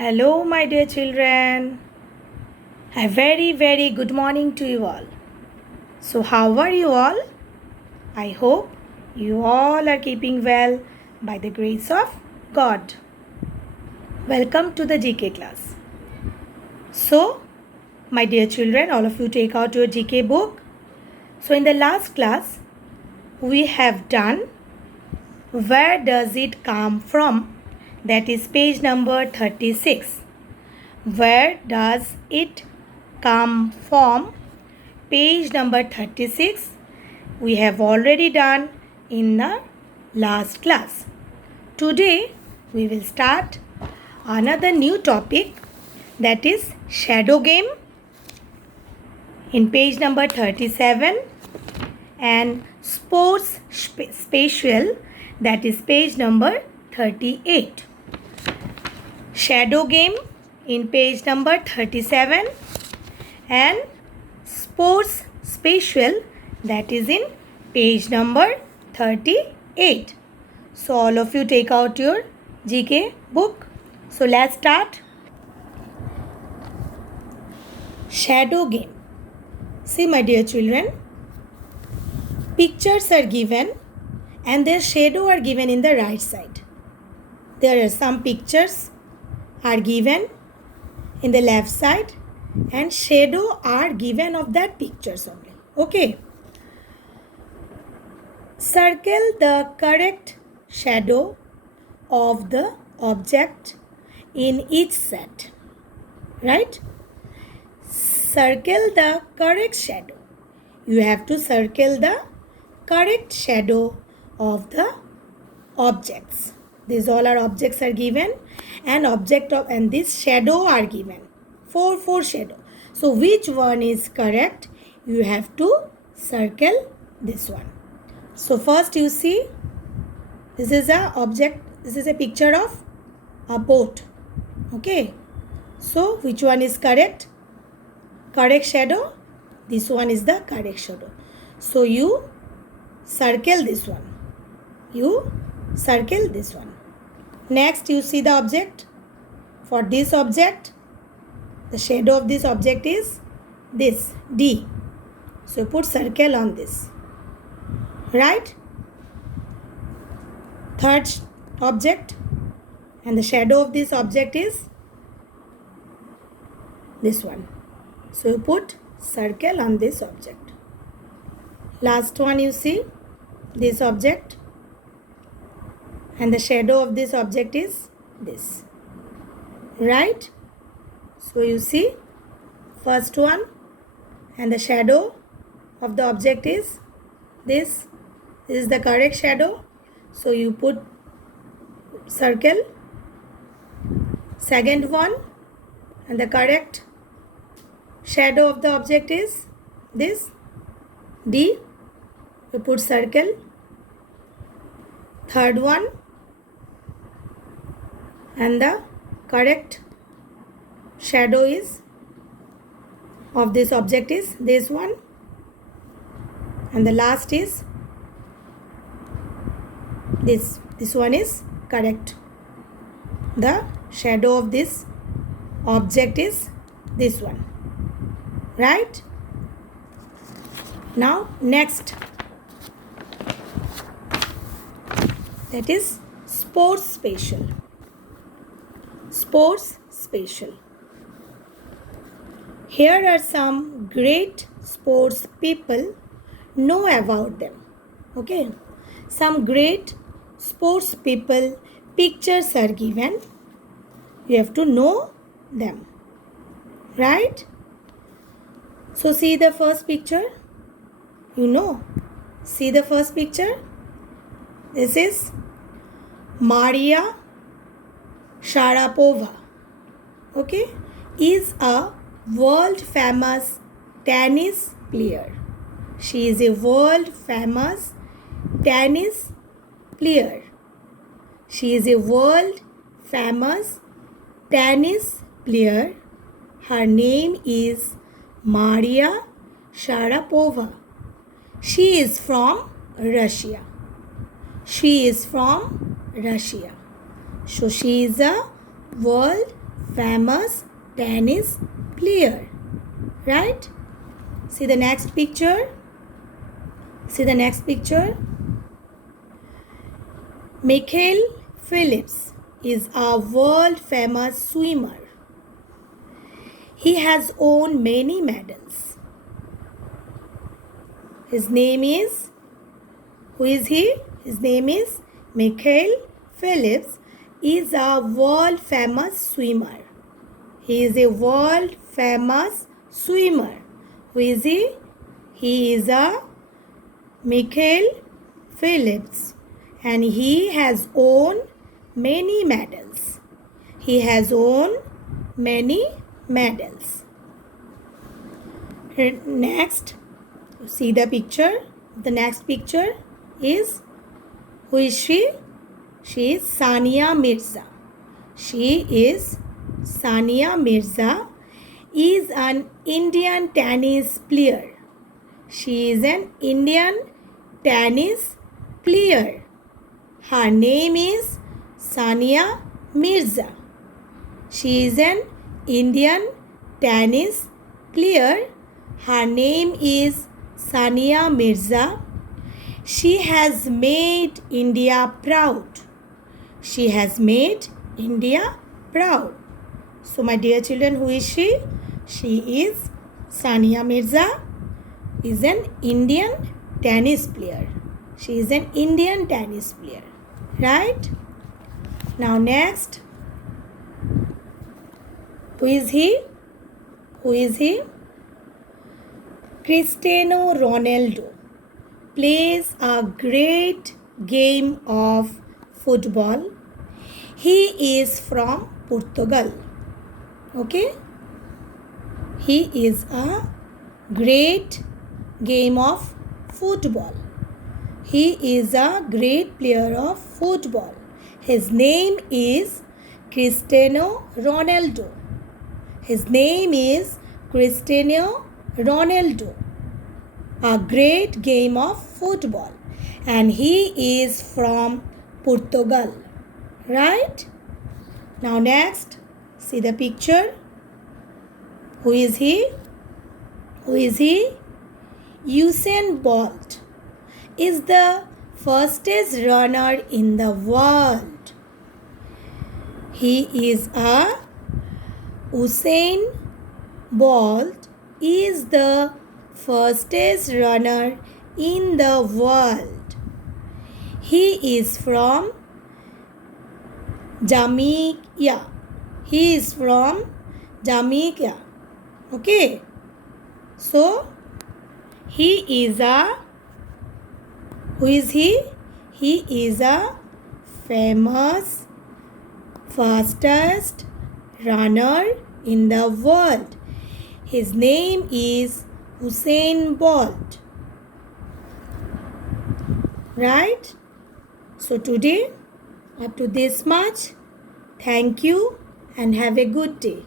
Hello, my dear children. A very good morning to you all. So, how are you all? I hope you all are keeping well by the grace of God. Welcome to the GK class. So, my dear children, all of you take out your GK book. So, in the last class, we have done Where Does It Come From? That is page number 36. Where does it come from? Page number 36 we have already done in the last class. Today we will start another new topic, that is shadow game, in page number 37, and sports spatial, that is page number 38. Shadow game in page number 37 and sports spatial, that is in page number 38. So all of you take out your GK book. So let's start. Shadow game. See, my dear children, pictures are given and their shadow are given in the right side. There are some pictures are given in the left side and shadow are given of that pictures only. Okay. Circle the correct shadow of the object in each set. Right? Circle the correct shadow. You have to circle the correct shadow of the objects. These all are objects are given and this shadow are given. Four shadow. So which one is correct? You have to circle this one. So first you see, this is a object, this is a picture of a boat. Okay. So which one is correct? Correct shadow. This one is the correct shadow. So you circle this one. You circle this one. Next you see the object. For this object, the shadow of this object is this, D. So put circle on this. Right? Third object, and the shadow of this object is this one. So you put circle on this object. Last one you see, this object, and the shadow of this object is this. Right? So you see, first one, and the shadow of the object is this. This is the correct shadow. So you put circle. Second one, and the correct shadow of the object is this, D. You put circle. Third one, and the correct shadow is of this object is this one, and the last is this one is correct. The shadow of this object is this one. Right? Now next, that is sports spatial. Sports spatial. Here are some great sports people, know about them. Okay. Some great sports people, pictures are given. You have to know them. Right? So see the first picture. You know. See the first picture. This is Maria Sharapova. Okay. Is a world famous tennis player. She is a world famous tennis player. She is a world famous tennis player. Her name is Maria Sharapova. She is from Russia. She is from Russia. So she is a world famous tennis player. Right? See the next picture. See the next picture. Michael Phelps is a world famous swimmer. He has won many medals. His name is, who is he? His name is Michael Phelps is a world famous swimmer. He is a world famous swimmer. Who is he? He is a Michael Phelps and he has won many medals. He has won many medals. Next, see the picture. The next picture is, who is she? She is Sania Mirza. She is Sania Mirza is an Indian tennis player. She is an Indian tennis player. Her name is Sania Mirza. She is an Indian tennis player. Her name is Sania Mirza. She has made India proud. She has made India proud. So my dear children, who is she? She is Sania Mirza is an Indian tennis player. She is an Indian tennis player. Right? Now next. Who is he? Who is he? Cristiano Ronaldo plays a great game of football. He is from Portugal. Okay? He is a great game of football. He is a great player of football. His name is Cristiano Ronaldo. His name is Cristiano Ronaldo. A great game of football. And he is from Portugal. Right? Now next, see the picture. Who is he? Who is he? Usain Bolt is the fastest runner in the world. He is a Usain Bolt is the fastest runner in the world. He is from Jamaica. He is from Jamaica. Okay. So, he is a, who is he? He is a famous, fastest runner in the world. His name is Usain Bolt. Right? So today, up to this much. Thank you and have a good day.